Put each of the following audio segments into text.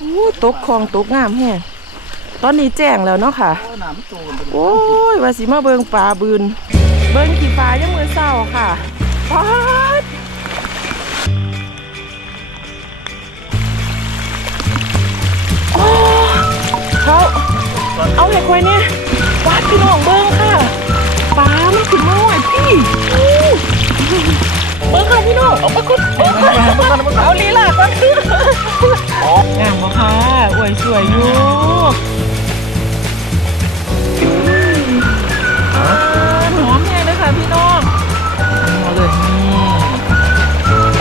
อู้ตกคลองตกงามแฮงตอนนี้แจ้งแล้วเนาะค่ะ โอ้ยว่าสิมาเบิงปลาบืน เบิงขี่ปลายังมือเศร้าค่ะปาดโอ้เขาเอาเห็ดควายเนี่ยปาดพี่น้องเบิงค่ะปลามันขึ้นมาหน่อยพี่ อู้เบิงค่ะพี่น้องเอาปลากุดเบิงค่ะเอาลีลาก่อนงามบ่ค่ะอวยสวยอยู่หอมแห้งเลยค่ะพี่น้องเอาเลยนี่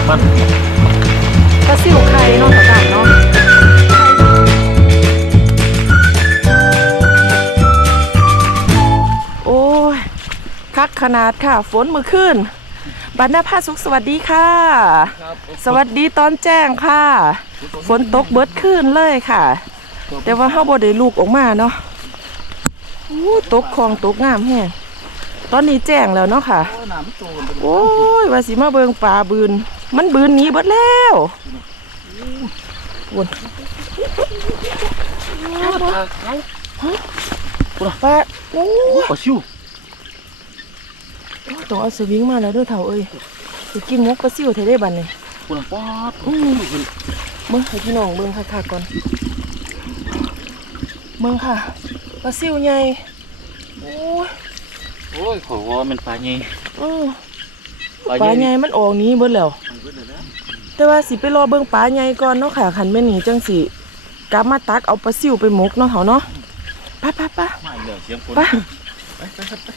มันปลาซิวไข่เนาะต่างเนาะโอ้ยคักขนาดค่ะ ฝนมือขึ้น บรรณภาสุขสวัสดีค่ะครับสวัสดีตอนแจ้งค่ะ ฝนตกเบิดขึ้นเลยค่ะ แต่ว่าเฮาบ่ได้ลูกออกมาเนาะอู้ตกคลองตกงามแฮงตอนนี้แจ้งแล้วเนาะค่ะโอ้น้ำโตกันโอ้ยว่าสิมาเบิงปลาบืน มันบืนหนี้เบิดแล้ววนปลาโอ้ยปลาชิว ต้องเอาสวิงมาแล้วเด้วยเถ่าเอ้ยสิกินหมกปลาซิวเทได้บันนี่คุณป้าดอืมเบิ่งให้พี่น้องเบิ่งค่ะค่ะก่อนเบิ่งค่ะปลาซิวใหญ่โอ้ยโอ้ยขอว่ามันปลาใหญ่อือปลาใหญ่มันออกหนี้เบิดแล้วแต่ว่าสิไปรอเบิ่งปลาใหญ่ก่อนเนาะค่ะคันแม่นนี่จังสิกลับมาตักเอาปลาซิวไปหมกเนาะเฮาเนาะไปไปไปไม่เลยเสียงฝนไปไปไป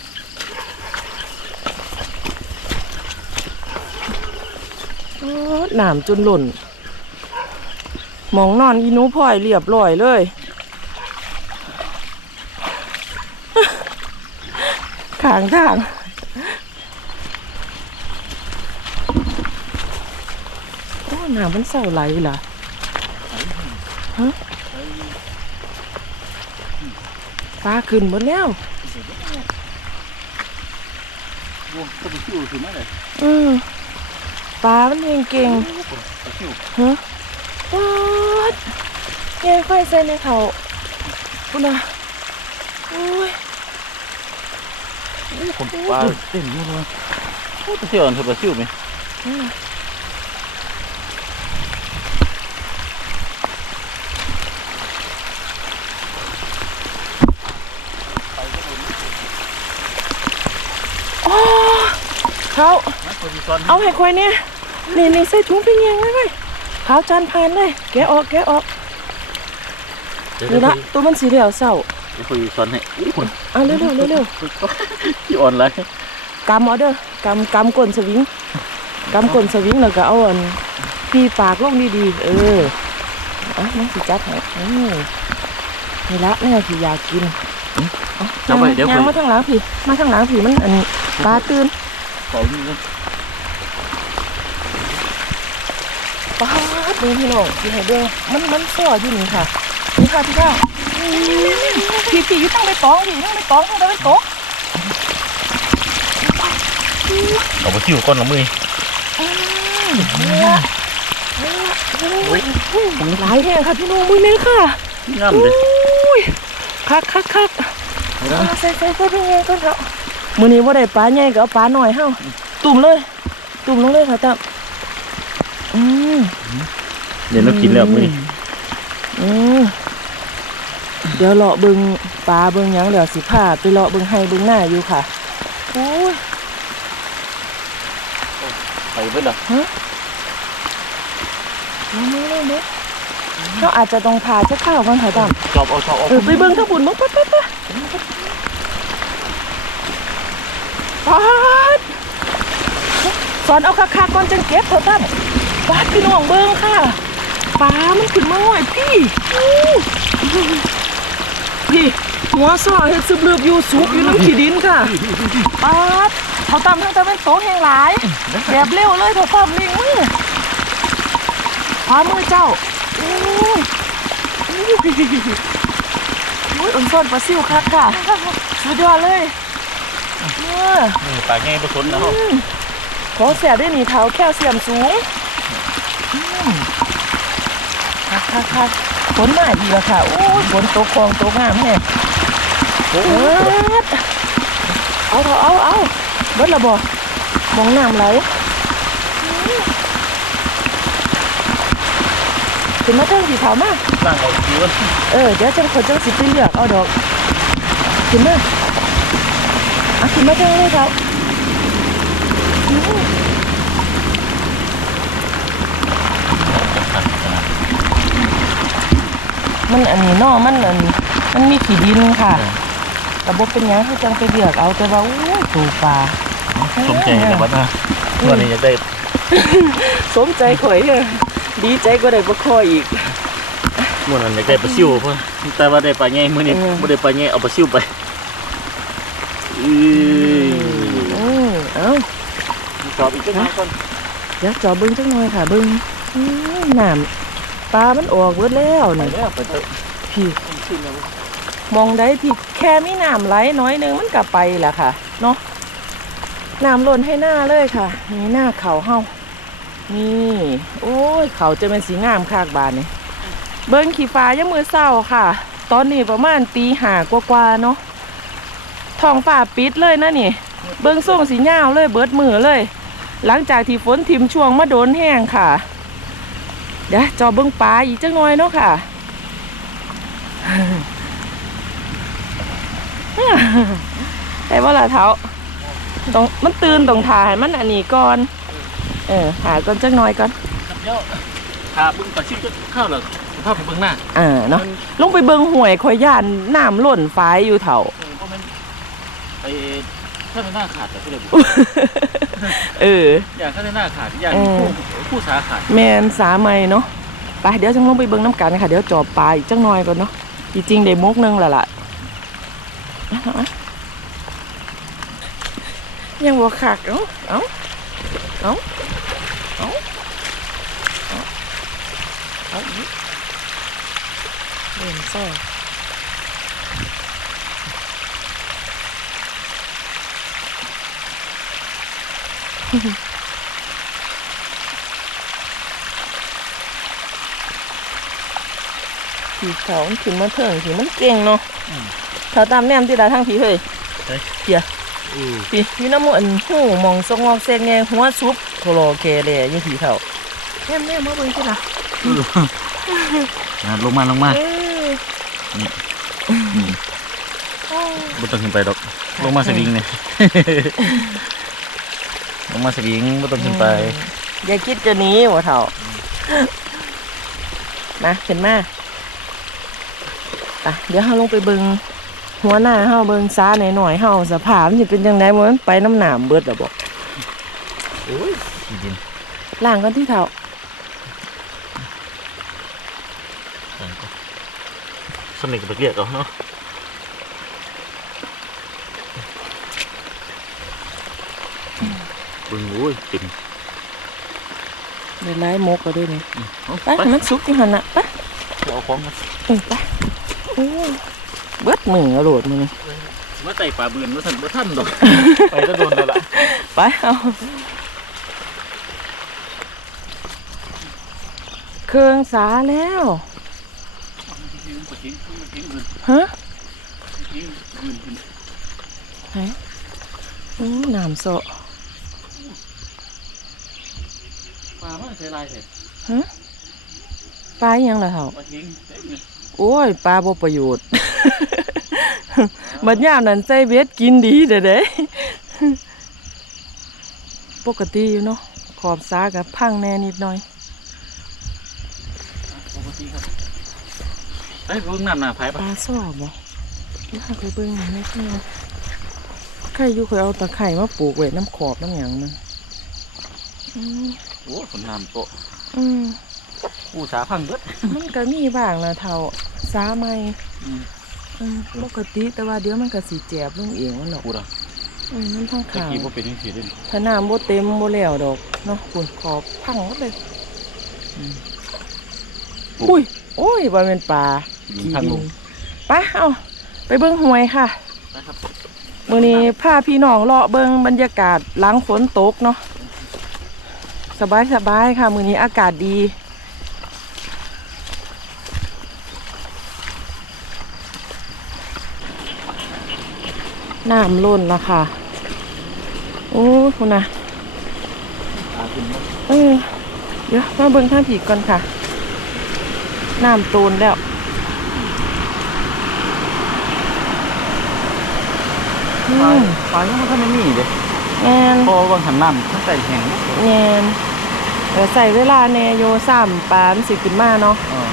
ไปเออน้ำจนหล่น มองนอนอีนูพลอยเรียบร้อยเลย ขางทางโอ้น้ำมันเศร้าไหลล่ะฮะปลาขึ้นหมดแล้วโอ้ปลาชิวถึงไหมเลยอืม ปลามันเองเก่งปลาชิวฮะป๊าดยายไฟใส่ในเขาคุณน่ะโอ้ยคนปลาเต็มอยู่เลยโอ้ปลาชิวอันเธอปลาชิวไหมอืมโอ้เขา นักปลาชิวซ้อนเอาให้ควายเนี่ยนี่นี่ใส่ถุงไปเงียงไว้ไว้ขาวจานพานเลยแกะออกแกะออกนี่ละตัวมันสีเหลืองเศร้าเดี๋ยวปลาชิวซ้อนให้โอ้คนอะเร็วเร็วเร็วเร็วที่อ่อนไรกำเอาเด้อกำกำก้นสวิงกำก้นสวิงแล้วก็เอาอันปีปากลงดีๆเอออะน้องสิจัดให้อืมนี่ละแม่สิอยากกินจับไปเดี๋ยวยางมาทางหลังพี่มาทางหลังพี่มันอันนี้ปลาตื่นขอนี่เลย ปลาเบิ่งพี่น้องพี่ให้เบิ่งมันมันซ่ออยู่นี่ค่ะนี่ค่ะพี่ค่ะอืมพี่พี่อยู่ตั้งไปตองพี่ตั้งไปตองตั้งไปตองเอาปลาชิวก้อนละมือเนี่ยหลายแห่งค่ะพี่น้องมือนี้ค่ะงามเลยอุ้ยคักคักคักเอาใส่ใส่ใส่เป็นไงก่อนเถอะมื้อนี้ว่าได้ปลาใหญ่ก็เอาปลาหน่อยเฮาตุ่มเลย ตุ่มลงเลยค่ะตับอืม เดี๋ยวเรากินแล้วมืออืมเดี๋ยวเลาะเบิงปลาเบิงหยังเดี๋ยวสิพาไปเลาะเบิงให้เบิงหน้าอยู่ค่ะโอ้ยไปไปละลงมือเลยเด้เราอาจจะต้องพาเจ้าข้าวกันค่ะตับชอบเอาชอบเอาเออไปเบิงทั้งบุญมั้งไปไปไปปาดสอนเอาคักๆก่อนจังเก็บเถอะตั้มปาดพี่น้องเบิงค่ะ ปลามันขึ้นมาหน่อยพี่พี่หัวซ้อเฮ็ดซึมเลือบอยู่สุกอยู่น้ำขี้ดินค่ะปาดเขาตำทั้งตะเป็นโตแห่งหลายแบบเร็วเลยเถอะตั้มลิงมือขวามือเจ้าโอ้ยโอ้ยโอ้ยอ่อนซ่อนปลาซิวคักค่ะสุดยอดเลยเออปลาใหญ่ผสมนะของเสียได้หนีเท้าแคลเซียมสูง คักคักคักฝนมาอีแล้วค่ะโอ้ยฝนตกคลองตกงามแฮะโอ้เอิ้ดเอาเถอะเอาเอาเบิดละบ่มองน้ำไหลขึ้นมาเทิงสีขาวมากนั่งเอาดีวะเออเดี๋ยวจังคนจังสิไปเลือกเอาดอกขึ้นมาอะขึ้นมาเทิงเลยครับ มมันอันนี้เนาะมันอันมันมีขี้ดินค่ะระบบเป็นหยังเขาจังไปเลือกเอาแต่ว่าอู้ตูปลาสมใจแต่ว่านะวันนี้อยากได้สมใจข่อยเลยดีใจก็ได้บ่คออีกมื่อนั้นอยากได้ปลาซิวเพิ่นแต่ว่าได้ปลาแง่มื้อนี้เออบ่ได้ปลาแง่เอาปลาซิวไปอืออืมเอ้าจอบอีกจังหน่อยก่อนเดี๋ยวจอเบิ้งจังหน่อยค่ะเบิ้งอืมน้ำ ปลามันออกเบิดแล้วนี่แล้วไปเถอพี่มองได้ที่แค่มีน้ำไหลน้อยนึงมันก็ไปแหละค่ะเนาะน้ำหล่นให้หน้าเลยค่ะ นี่หน้าเขาเฮานี่ โอ้ย เขาจะเป็นสีงามคากบานนี่เบิ้งขี่ฟ้ายังมือเศร้าค่ะ ตอนนี้ประมาณตีหากว่าๆเนาะท้องฟ้าปิดเลยนะนี่ เบิ้งส่งสียาเลยเบิดมือเลย หลังจากที่ฝนทิมช่วงมาโดนแห้งค่ะ เดี๋ยวจอเบิ้งปลาอีกจังหน่อยเนาะค่ะได้ว่าละเท้าต้องมันตื่นต้องถ่ายมันอันนี้ก่อน เออหาก่อนจังหน่อยก่อนเดี๋ยวหาเบิ่งปลาซิวจะเข้าแล้วภาพไปเบิ่งหน้าอ่าเนาะลงไปเบิ้งห่วยคอยย่านน้ำหล่นฝายอยู่เถ่าเออเพราะมันไป ถ้าในหน้าขาดแต่ก็เลยบอกเออ อย่างถ้าในหน้าขาดอย่างเออผู้ผู้สาขาดแมนสาไม่เนาะไปเดี๋ยวจังลงไปเบิ้งน้ำกันค่ะเดี๋ยวจอบปลาอีกจังหน่อยก่อนเนาะจริงๆได้มกหนึงและล่ะเอาเอาเอายังบ่คักเอ้าเอ้าเอ้าเอ้าเอาเอาอีกเล่นซ่อ ผีเขามันขึ้นมาเถิงผีมันเก่งเนาะเขาตามแนมที่ดาทางผีเฮ้ยอือปีอยู่น้ำมันหูมองสงอกเซงแงหัวซุปโคโลเคเลยยี่ผีเท่าแม่แม่มาเบิ่งสิล่ะอะลงมาลงมาเอ้ยนี่โอ้บ่ต้องขึ้นไปดอก ลงมาสวิงเนี่ย ลงมาสวิงบ่ต้องขึ้นไป อย่าคิดจะหนีหัวเท่ามาขึ้นมาไปเดี๋ยวเฮาลงไปเบิ่งหัวหน้าเฮาเบิ่งซ้าหน่อยๆเฮาสภาพมันสิเป็นจังไดบ่มันไปน้ำหนามเบิดแล้วบ่โอ้ยขี้ดินล้างกันที่เท่าสนิทกับไปเรียกเอาเนาะเบิ่ง โอ้ยเต็มได้หลายมกก็ด้วยนี่เอาไปให้มันสุกอยู่หั่นน่ะไปเอาของมาเออไปโอ้ยเบิดมือเอาโหลดมื้อนี้มาไต่ป่าเบือนมาสั่นบ่ทันดอกไปก็โดนแล้วล่ะไปเอาเครื่องสาแล้วฮะไหนอู้น้ำโซะ ปลามันใส่ลายเสร็จปลาอิหยังล่ะเถ่าปลาทิ้งเต็มเลยโอ้ยปลาบ่ประโยชน์บัดยามนั้นใส่เบ็ดกินดีเด้อเด้ปกติอยู่เนาะขอบสากับพังแน่นิดหน่อยปกติครับไอ้ยเบิ่งน้ำหน้าไผปปะลาสอบบ่น่าไปเบิ่งหน่อยไหมพี่น้องใครอยู่เคยเอาตะไคร่มาปลูกไว้น้ำขอบน้ำหยังมันอืม โอ้ฝนน้ำโตะอืมผู้สาพังเบิดมันก็มีบ้างนะเท่าสาไม่อืมอืมปกติแต่ว่าเดี๋ยวมันก็สิแจบลงเองมันหรอกกูดอะอืมมันทั้งตะขางกี้บ่เป็นจังซี่เด้ถ้าน้ำบ่เต็มบ่แล้วดอกเนาะคุณขอบพังหมดเลยอืมอุ้ยโอ้ยบ่แม่นปลายิงทางลงไปเอาไปเบิ่งหวยค่ะนะครับมื่อนี้พาพี่น้องเลาะเบิงบรรยากาศหล้างฝนตกเนาะ สบายสบายค่ะ มือนี้อากาศดี น้ำล้นละค่ะ โอ้คุณนะเออเดี๋ยวมาเบิ้งท่าผีก่อนค่ะ น้ำตูนแล้วปลาปลายังไม่ทันได้นีเลยแงนโบวางหันน้ำตั้งแต่แห้งแงน เดี๋ยวใส่เวลาแนโยสามปานสิขึ้นมาเนาะเออ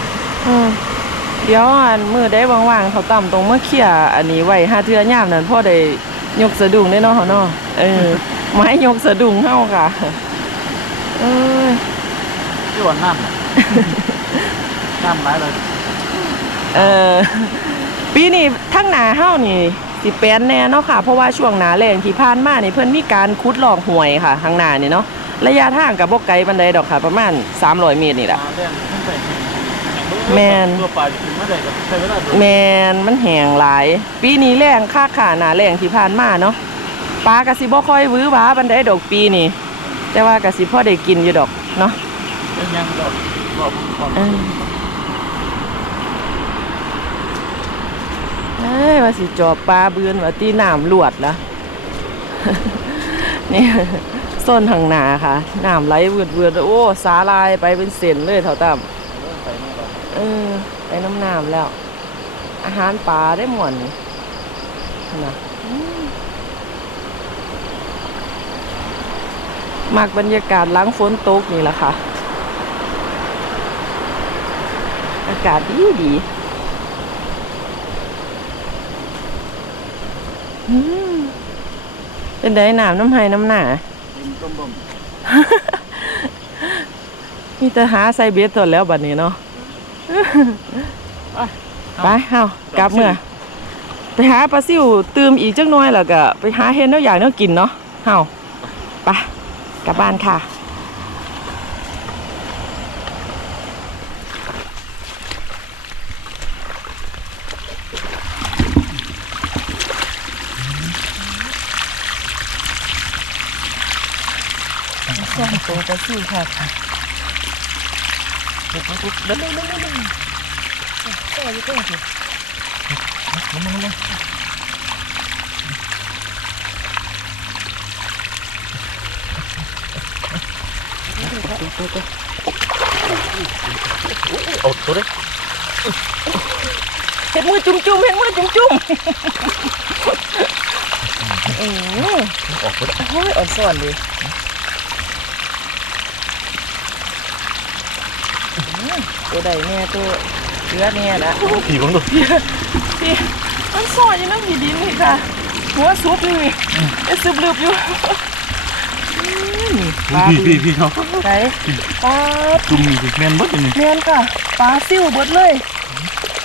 อืมเดี๋ยวอันมือได้ว่างๆเขาต่ำตรงเมื่อเขี่ยอันนี้ไว้ห้าเทือย่ามนั่นพ่อได้ยกสะดุ้งได้เนาะเขาเนาะเออไม้ยกสะดุ้งเฮาค่ะ เอ้ยที่ว่าน้ำน่ะน้ำร้ายเลย เออปีนี้ทั้งหนาเฮานี่สิแปลนแน่เนาะค่ะ เพราะว่าช่วงหนาแรงที่ผ่านมานี่เพิ่นมีการขุดหลอกหวยค่ะทางหนานี่เนาะ ระยะทางกับบ่ไกลปานใดดอกค่ะ ประมาณ 300 เมตรนี่แหละ แมน ตัวปลาจะขึ้นมาได้ก็ใช้เวลาโดนแมนมันแห้งหลาย ปีนี้แรงค่าขาหนาแรงที่ผ่านมาเนาะปลากะสิบ่ค่อยหวือหวาบันไดดอกปีนี่ แต่ว่ากะสิพ่อได้กินอยู่ดอกเนาะเป็นยังดอกดอกความเออเอ้ยว่าสิจอบปลาเบือนว่าตีน้ำลวดละนี่ ส้นทางหนาค่ะน้ำไหลเวือดเวือดโอ้สาลายไปเป็นเส้นเลยเท่าต่ำเออไปน้ำน้ำแล้ว อาหารปลาได้หมดนี่นะมมักบรรยากาศล้างฝนตกนี่แหละค่ะ อากาศดีดีเป็นไดน้ำน้ำไห้น้ำหนา ต้มบ่มมีแต่หาใส่เบ็ดตนแล้วบัดนี้เนาะไปเฮากลับเมื่อไปหาปลาซิวตืมอีกจักหน่อยแล้วก็ไปหาเห็นแนวอย่างแนวกินเนาะเฮาไปกลับบ้านค่ะ ส่วนตัวปลาซิวค่ะปุ๊บปุ๊บปุ๊บเดินเดินเดินเดินเดินก็อยู่ตรงนี้มันมันมันตัวตัวเอาตัวเลยเห็นมือจุ่มจุ่มเห็นมือจุ่มจุ่มอือออกไปแล้วโอ้ยออนส่วนดิ ตัวใดเนี่ยตัวเลือดเนี่ยนะผีบังดูพี่มันซ่อนอยู่น้ำหีดินนี่ค่ะ หัวซุบอยู่นี่ไอ้ซุบลืบอยู่อืมปลาพี่พี่พี่เขาไหนปลาจุ่มนี่แม่นเบิดเลยนี่เนียนค่ะปลาซิ่วเบิดเลย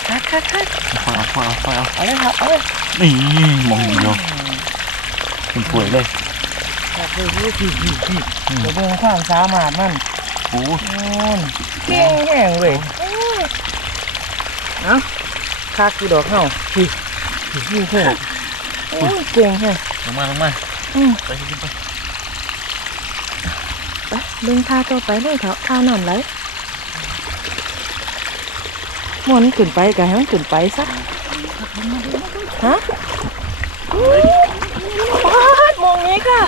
คักคักคักคอยเอาคอยเอาคอยเอาเอาเลยครับเอาเลยนี่มองอย่างเดียวเป็นป่วยเลยครับเลยพี่พี่พี่พี่เดี๋ยวเบิ่งความสามารถมัน โอ้โอ้นเก่งแห้งเว้ยเอ้าคักกี่ดอกเฮาพี่พี่พี่เท่โอ้ยเก่งแฮะลงมาลงมาอืมไปขึ้นไปไปเบิ่งท่าต่อไปเลยเถอะท่าน้ำไหลหมันขึ้นไปก็ให้มันขึ้นไปซะฮะอู้ปาดมองนี้ค่ะ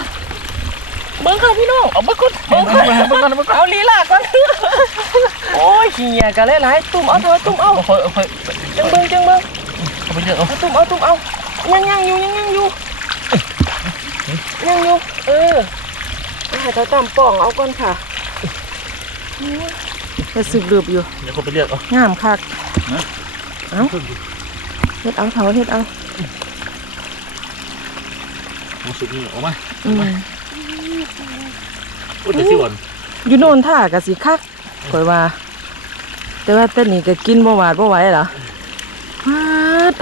เบิ่งค่ะพี่น้องเอาเบิ่งก่อนเบิ่งก่อนเบิ่งก่อนเบิ่งก่อนเอาลีลาก่อนโอ้ยขี้เหี้ยกันหลายๆตุ่มเอาเถอะตุ่มเอาเอาคอยเอาคอยจังเบิ่งจังเบิ่งเอาไปเยอะเอาเอาตุ่มเอาตุ่มเอายังยังอยู่ยังยังอยู่ยังอยู่เออไปหาตาตามป่องเอาก่อนค่ะไปสืบเรือบอยู่เดี๋ยวเขาไปเรียกเอางามคักนะเอาเฮ็ดเอาเถาเฮ็ดเอาเอาสุดนี่ออกมา อืมโอ้แต่สิวันอยู่โน่นท่ากะสิคักข่อยว่า แต่ว่าแต่นี่ก็กินบ่หวาดบ่ไหวเหรอฮาด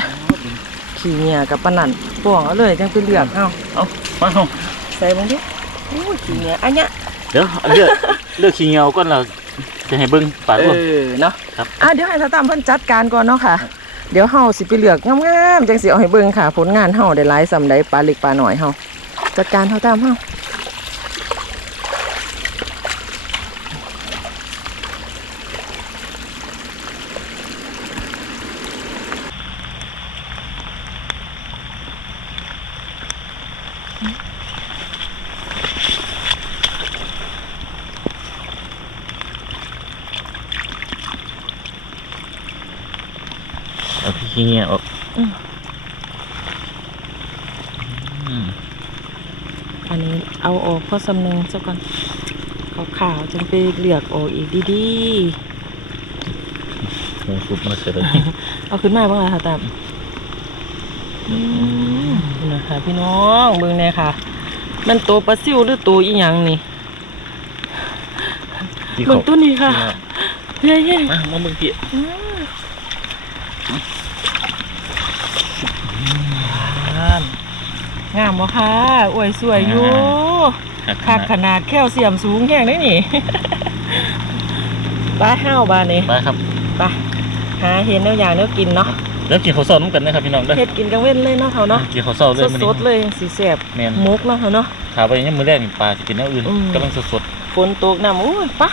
ขี้เหนี่ยกับปานนั่นป่องเอาเลยจังไปเลือกเอาเอามาเอาใส่บังดิโอ้ยขี้เหนี่ยอันเนี้ยเดี๋ยวเลือกเลือกขี้เงาก่อนเราจะให้เบิ้งปากเอก่อนอเนาะครับอะเดี๋ยวให้ตาตามเพิ่นจัดการก่อนเนาะค่ะเดี๋ยวเฮาสิไปเลือกงามๆจังสิเอาให้เบิ่งค่ะ ผลงานเฮาได้หลายสำใดปลาเล็กปลาน้อยเฮาจัดการเฮาตามเฮา ขี้เงี้ยออก อืม อืม อันนี้เอาออกเพราะสำนึงซะก่อนขาวๆจึงไปเลือกออกอีกดีหมูสุกมาเสร็จเลยๆเอาขึ้นมาบ้างล่ะค่ะตามอืมนี่นะคะพี่น้องเบิ่งแน่ค่ะ มันตัวปลาซิวหรือตัวอีหยังนี่ที่เบิ่งตัวนี้ค่ะเย้มามาเบิ่งพี่ๆอืมงามบ่ค่ะอวยสวยอยู่ คักขนาดแคลเซียมสูงแห้งได้นี่ไปห้าวบานนี้ไปครับไปหาเห็นแนวอย่างแนวกินเนาะแล้วกินข้าวซอยน้ำกันนะครับพี่น้องเด้อเฮ็ดกินกลางเว้นเลยเนาะเขาเนาะกินข้าวซอยเลยมื้อสนี้ดๆเลยสีแสบแม่นมุกเนาะเขาเนาะถามไปยังมื้อแรกนี่ปลาสิกินแนวอื่นอืมกำลังสดฝนตกน้ำโอ้ยปะ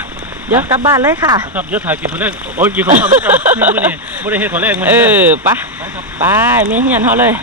เดี๋ยวกลับบ้านเลยค่ะๆครับเดี๋ยวถ่ายกินมื้อแรกโอ้ยกินข้าวซอยด้วยกันมื้อนี้บ่ได้เฮ็ดข้าวแรกมื้อเอนี้เด้ออปะไปครับไปมีเฮียนเขาเลย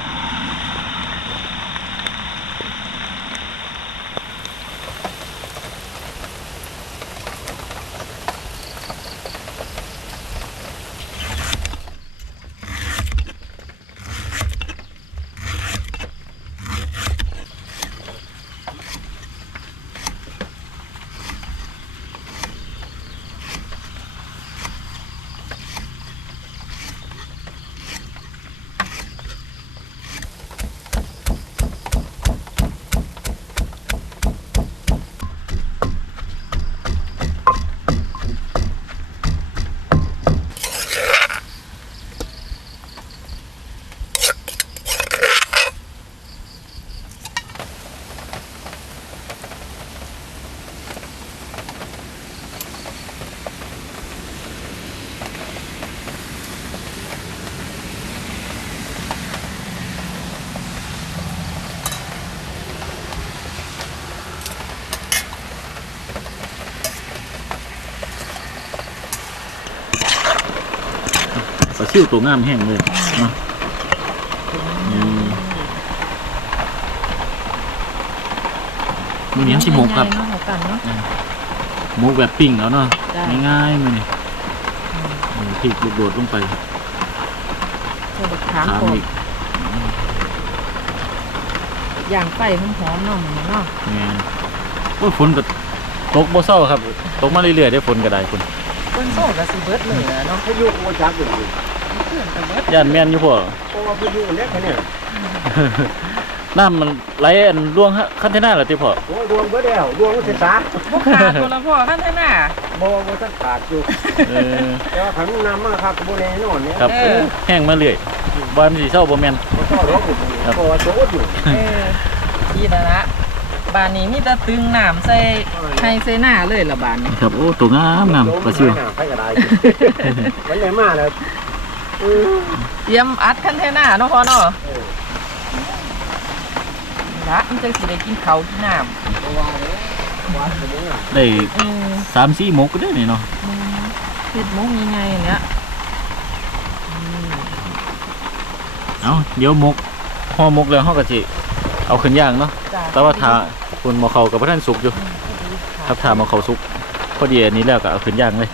ซิวตัวงามแห้งเลยเนาะอืมมื้อนี้สิหมกครับง่ายๆเนาะเขากันเนาะหมกแบบปิ้งแล้วเนาะได้ง่ายๆมื้อนี้อืมพริกลูกโดดลงไปใส่บักขามตามก่อนอีกย่างไปหอมๆเนาะมันเนาะแม่นโอ้ยฝนก็ตกบ่เศร้าครับ ตกมาเรื่อยๆได้ฝนก็ได้ฝนเพิ่นโซ่กับสิเบิดเลยอะเนาะพายุโอจักอยู่ เพื่อนกับเบิดย่านแม่นอยู่พ่อเพราะว่าพายุเล็กเนี่ยน้ำมันไหลอันล่วงฮะคันเทน่าเหรอติพ่อโอ้ยดวงเบ่แล้วดวงมันสิสาบ่ขาดตัวละพ่อท่านท่านน่ะบ่บ่ทันขาดอยู่เออแต่ว่าขันน้ำมาครับบ่แน่นอนเนี่ยครับ เออแห้งมาเรื่อยบ้านมันสิเศร้าบ่แม่น บ่ต่อรอกอยู่เพราะว่าโตอยู่เออดีแล้วละบ้านนี้มีแต่ตึงน้ำใส่ให้ใส่หน้าเลยละบ้านนี้ครับโอ้ตัวงามงามปลาซิวไปก็ได้วันไหนมาแล้ว เออเตรียมอัดคันเทน่าเนาะพ่อเนาะเออละมันจังสิได้กินเขาวกินน้เพราะว่าเนี่ยว่าสมมุติว่าได้ำเออสามสี่หมกก็ได้นี่เนาะอืมเฮ็ดหมุกยังไงอันเนี้ยอืมเอาเดี๋ยวหมกห่อหมกแล้วเฮาก็สิเอาขึ้นย่างเนาะจ้ะแต่ว่าถ้าคุณบ่เข้ากับบ่ทันสุกอยู่อืมดีครับถ้ามาเข้าสุกพอดีอันนี้แล้วก็เอาขึ้นย่างเลย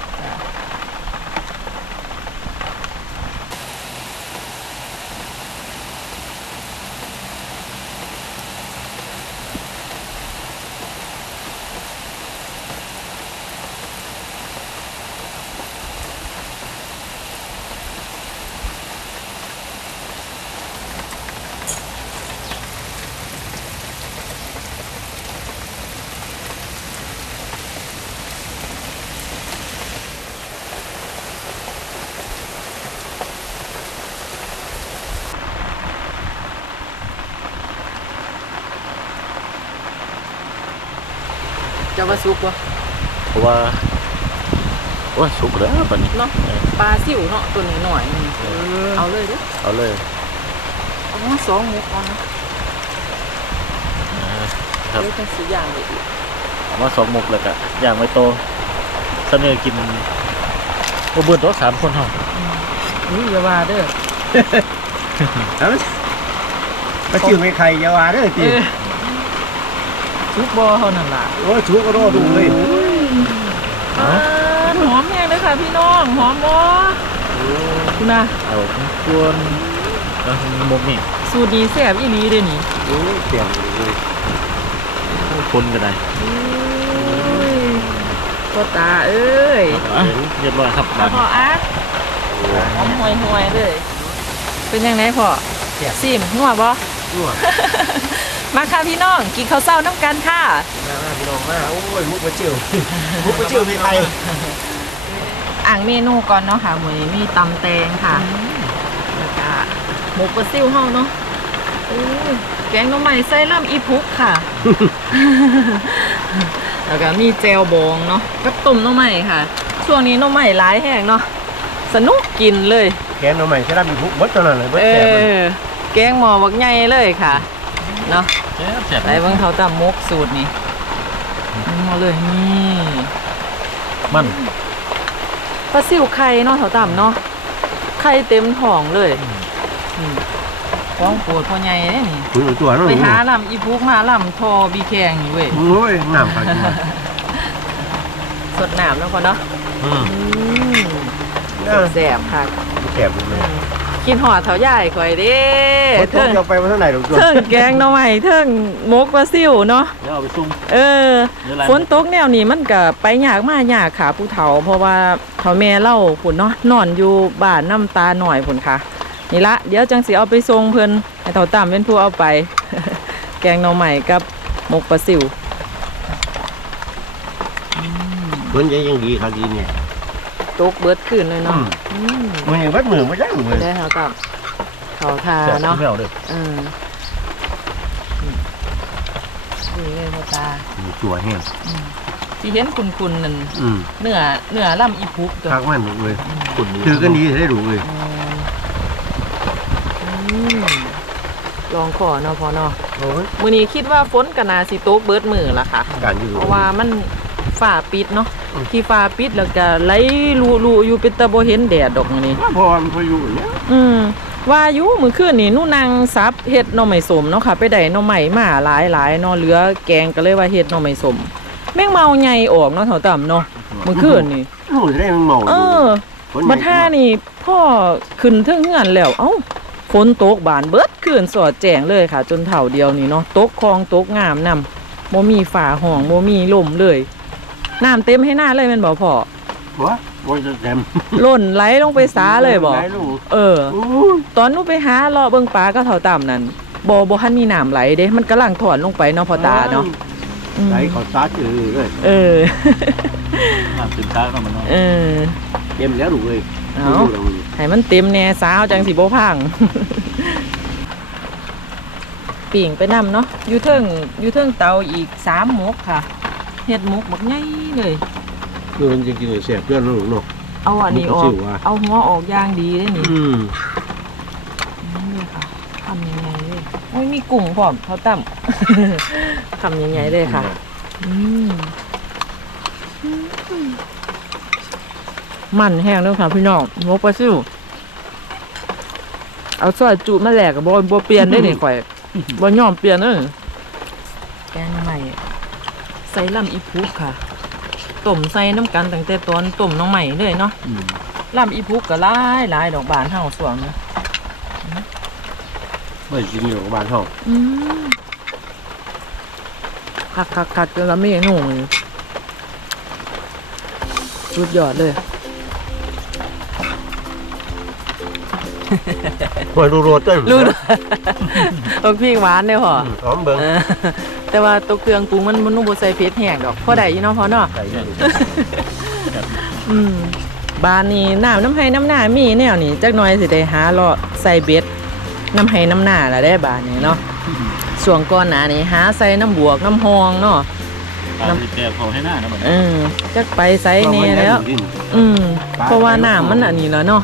จะว่าสุกบ่เพราะว่าโอ้ยสุกแล้วบัดนี้เนาะปลาซิวเนาะตัวนี้หน่อยๆนี่เอาเลยเด้อเอาเลยเอามาสองหมูก่อนนะอ่าครับเดี๋ยวจังสิย่างเลยอีกเอามาสองหมกแล้วก็ย่างไว้โตเสนอกินบ่เบิ่นตัวสามคนเฮานี่อย่าว่าเด้อแล้วมาชื่อไม่ใครอย่าว่าเด้อ เอติอสุกบ่เท่านั้นล่ะโอ้ยชูก็รอดูเลยอ่าหอมแห้งเลยค่ะพี่น้องหอมบ่อคุณนะเอาส่วนแล้วมกนี่สูตรนี้แซ่บอีหลีเด้นี่โอ้ยเสียงเลยคนก็ได้โอ้ยพ่อตาเอ้ยอะเรียบร้อยครับพ่ออะหอมห่วยห่วยเลย เป็นยังไงพ่อซิมนัวบ่นัว มาค่ะพี่น้องกินข้าวเช้าน้ำกันค่ะมามาพี่น้องมาโอ้ยมุกปลาจิ๋วมุกปลาจิ๋วมีใครอ่างเมนูก่อนเนาะค่ะมื้อนี้มีตำแตงค่ะแล้วก็หมกปลาซิ่วเฮาเนาะโอ้ยแกงหน่อไม้ใส่ล่ำอีพุกค่ะ แล้วก็มีแจวบองเนาะกับต้มหน่อไม้ค่ะ ช่วงนี้หน่อไม้หลายแห้งเนาะสนุกกินเลย แกนเอาใหม่ใช่ไหมมีพุกบดตัวนั้นเลยบดเอแกนมันอแกงหมอบักใหญ่เลยค่ะ เนาะแซ่บแซ่บไปเบิ่งเขาตำมกสูตรนี่นี่มาเลยนี่มันปลาซิวไข่เนาะเขาตำเนาะไข่เต็มท้องเลยนี่ของโปวดพ่อใหญ่เด้นี่คุยตัวนั่นไปหาลำอีพุกมาลำทอบีแขงนี่เว้ยโอ้ยน้ำปลาจิ๋วสดน้ำแล้วพอเนาะอืมอืมแสบค่ะแกบเลย กินหอดเถาใหญ่ข่อยเด้คนเทิงเดียวไปว่าเท่าไหร่หรอกตัวเทิงแกงหน่อไม้เทิงมกปลาซิวเนาะเดี๋ยวเอาไปซุ่มเออเดี๋ยวอะไรฝนตกแนวนี้มันก็ไปยากมากยากค่ะผู้เฒ่า เพราะว่าเฒ่าแม่เล่าผุนเนาะนอนอยู่บ้านน้ำตาหน่อยผุนค่ะ นี่ละเดี๋ยวจังสิเอาไปส่งเพิ่นให้เฒ่าต่ำเป็นผู้เอาไป แกงหน่อไม้กับหมกปลาซิวคนยังยังดีครับดีเนี่ย ตกเบิดขึ้นเลยเนาะอืมอืมมันยังวัดมือไม่ได้เลยได้เฒ่าต่ำเขาทาแซ่บเนาะไม่เอาเลยเออนี่เลยพ่อตาตัวแห้งที่เห็นคุณคุณนั่นอืมเนื้อเนื้อล่ำอีพุกตัวคักมันเลยคุณคือกันดีได้ดูเลยอืมลองขอเนาะพอเนาะโอ้ยมื้อนี้คิดว่าฝนกันนาสิตกเบิดมือละค่ะการอยู่เพราะว่ามันฝ้าปิดเนาะอืม ที่ฝ้าปิดแล้วก็ไหลรูๆอยู่เป็นตะบ่เห็นแดดดอกมื้อนี้พอมันพออยู่เนี่ยอืมว่าอยู่มื้อคืนนี่หนูนางซับเฮ็ดหน่อไม้สมเนาะค่ะ ไปได้หน่อไม้มาหลายๆเนาะเหลือแกงก็เลยว่าเฮ็ดหน่อไม้สมแมงเมาใหญ่ออกเนาะเท่าต่ำเนาะมื้อคืนนี่โอ้ยได้มันเมาเออบัดท่านี่พ่อขึ้นเทิงเฮือนแล้ว เอ้าฝนตกบานเบิดคืนสอดแจ้งเลยค่ะ จนเท่าเดียวนี่เนาะตกคลองตกงามนำบ่มีฝาห้องบ่มีลมเลย น้ำเต็มให้หน้าเลยแม่นบ่พ่อวะวันจะแซมล้นไหลลงไปสาเลยบ่ไหลลงเออโอ้ยตอนหนูไปหาเลาะเบิ่งปลาก็เท่าต่ำนั่นบ่บ่ทันมีน้ำไหลเด้มันกำลังถอนลงไปเนาะพ่อตาเนาะอืมไหลเขาซัดอยู่เลยเออ น้ำตื่นตาก็มันเนาะเออ เต็มแล้วดูเลยเอาให้มันเต็มแหน่สาวจังสิบ่พัง ปิ่งไปนำเนาะอยู่เทิงอยู่เทิงเตาอีกสามหมกค่ะ เฮ็ดหมกบักใหญ่เลย คือมันจริงๆเสียเพื่อนลูกเนาะเอาอันนี้อหมอกกกระสิวอะ เอาหัวออกอย่างดีเลยนี่อืมนี่ค่ะทำยังไงเลยโอ้ยมีกุ้งพร้อมเขาตั้ม ทำยังไงเลยค่ะ อืมมันแห้งด้วยค่ะพี่น้องหมกปลาซิวเอาซอยจุมาแหลกกับบอบเปลี่ยนได้นี่ข่อยบ่ยอมเปลี่ยนเด้อแกงใหม่ ใส่ลำอีพุกค่ะต้มใส่น้ำกันตั้งแต่ตอนต้มน้องใหม่เลยเนาะอืมลำอีพุกก็หลายหลายดอกบานเฮาสวงเนาะไม่จริงอยู่กับบ้านห้องอืมคักคักคักจนละเมนูนี่สุดยอดเลยคอยดูโรดเต้นรู้ต้องพริกหวานเด้อพ่อมหอมเบิ่งเออ แต่ว่าตัวเครื่องปรุงมันมันนุ่มบ่ใส่เผ็ดแห้งดอกพอได้อยู่เนาะพอเนาะ ใส่อยู่อืมบานนี้น้ำน้ำไห้น้ำหน้ามีแนวนี้จักหน่อยสิได้หาเลาะใส่เบ็ดน้ำไห้น้ำหน้าละได้บานนี้เนาะส่วงก่อนหน้านี้หาใส่น้ำบวกน้ำหองเนาะตามที่แก้เขาให้หน้านะมันเออจักไปใส่แน่แล้ว อืมเพราะว่าน้ำมันอันนี้แล้วเนาะ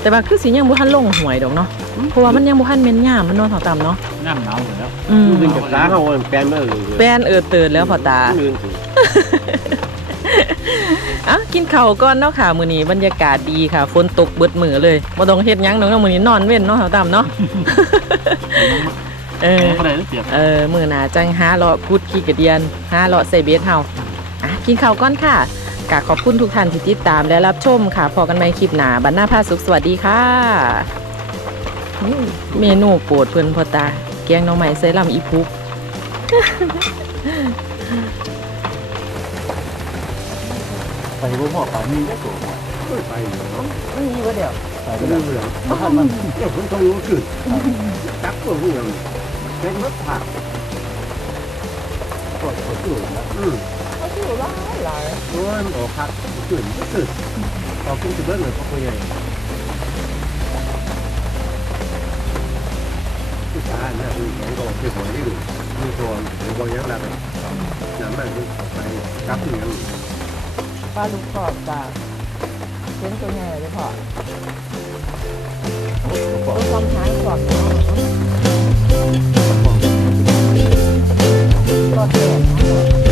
แต่ว่าคือสิยังบ่ทันลงหวยดอกเนาะ เพราะว่ามันยังบ่ทันเม็นย่ามมันเนาะเท่าต่ำเนาะน้ำหนาวหมดแล้วอืมขึ้นจากร้านเขาแปลนมาเออแป้นเออเตือนแล้วพ่อตาลื่นสิอะกินข้าวก่อนเนาะค่ะมื้อนี้บรรยากาศดีค่ะฝนตกเบิดมือเลยบ่ต้องเฮ็ดหยังดอกเนาะมื้อนี้นอนเว้นเนาะเฮาตามเนาะ เอเออออะไรได้เปรียบเออมื้อหน้าจังหาเลาะกุดขี้กระเดียนหาเลาะใส่เบ็ดเฮาอะกินข้าวก่อนค่ะกขอบคุณทุกท่านที่ติดตามและรับชมค่ะ พอกันใหม่คลิปหน้าบันหน้าพาสุขสวัสดีค่ะนี่ เมนูโปรดเพื่อนพอตา แกงหน่อไม้ใส่ลำอีพุกไปบ่พอป่านนี้ได้ตัวไปอยู่เนาะนี่ว่าเดี๋ยวไปไปก็เรื่ได้อยๆมันมันเดี๋ยวผมต้องรู้ขึ้นจับตัวเรื่องแค่มัดผักปวดปวดอยู่นะอืมเขาชื่อว่าหลายโอ้ยมันออกผักขึ้นก็ขึ้นออกขึ้นจะเบิ้ลเลยเพราะตัวใหญ่านนะมีแข็งโตมีหัยที่อยู่มีตัวหรือบริยักษ์อะไรน้ำมันไปกับเนียวปลาลูกกรอบจ้าเส้นตัวใหญ่เลยพอต้องลองใช้ก่อนก่อนเสร็จ